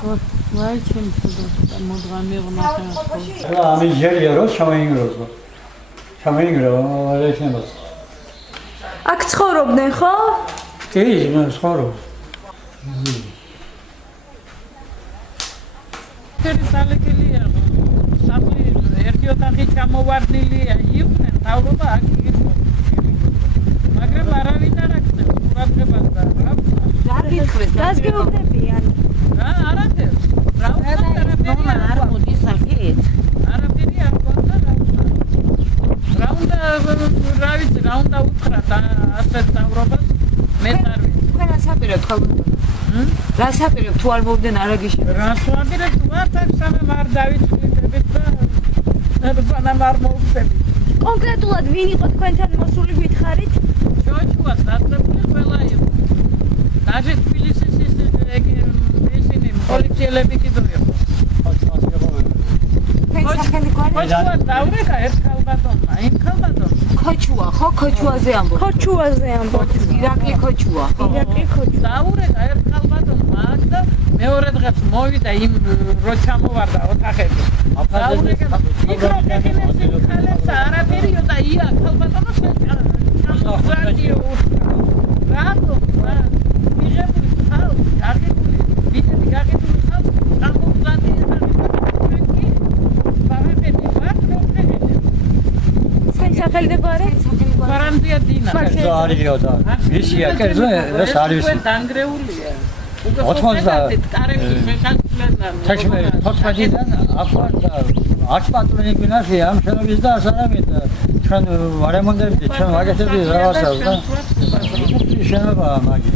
ვაიჩემ ხოდა მოდღამი ღმათა. ამი ჯერია რო ჩამეინგროს. ჩამეინგრო რეჩემოს. აქ ცხოვრობდნენ ხო? კი, მე ცხოვრობ. სალეკელია სახლი ერთი ოთახი ჩამოვარდნილია იყვნენ თავრობა აქ იყო მაგრამ არავინ არ აქცევს ყურადღებას და რა გითხრეს რას გეუბნებიან? არაფერს რა უნდა არ მოდის სახით არაფერი არ გვაქვს რა უნდა რა ვიცი რა უნდა უთხრათ ასე თავრობას მე არ ვიცი თქვენ ასაპირებთ ხო რა საპირებთ თუ არ მოვდნენ არაგიშენ რა სვაპირებთ ვართ სანამ არ დავიწყდებით და სანამ არ მოვხდებით კონკრეტულად ვინ იყო თქვენთან მოსული გითხარით? ჩოჩუა დაწყებული ყველა იყო даже თბილისის ისინი პოლიციელები კიდევ იყო ხოჩუა დავრეკა ერთ ქალბატონმა იმ ქალბატონს ქოჩუა ხო ქოჩუაზე ამბობ ქოჩუაზე ამბობ ირაკლი ქოჩუა ირაკლი ქოჩუა დავრეკა ერთ ქალბატონმა აქ და მეორე დღეს მოვიდა იმ რო ჩამოვარდა ოთახები დავრეკა იქ რო კეთილებს იმ ქალებს არაფერიო და ია ქალბატონოს ჩამოვარდიო რატო მიღებული ხალხი გაგებული ვიდები გაგებული ხალხი ჩამოვარდია სახელი და გვარი? გვარანტია დინა. ზარიო და ისია კერძო ეს არის დანგრეულია. 90 კარებში შეშაჭლენა. 14-დან ახლა და არც პატრონი გვინახი ამ შენობის და ასარამით ჩვენ ვარემონტებდი ჩვენ ვაკეთებდი რაღაცას და შენობა მაგი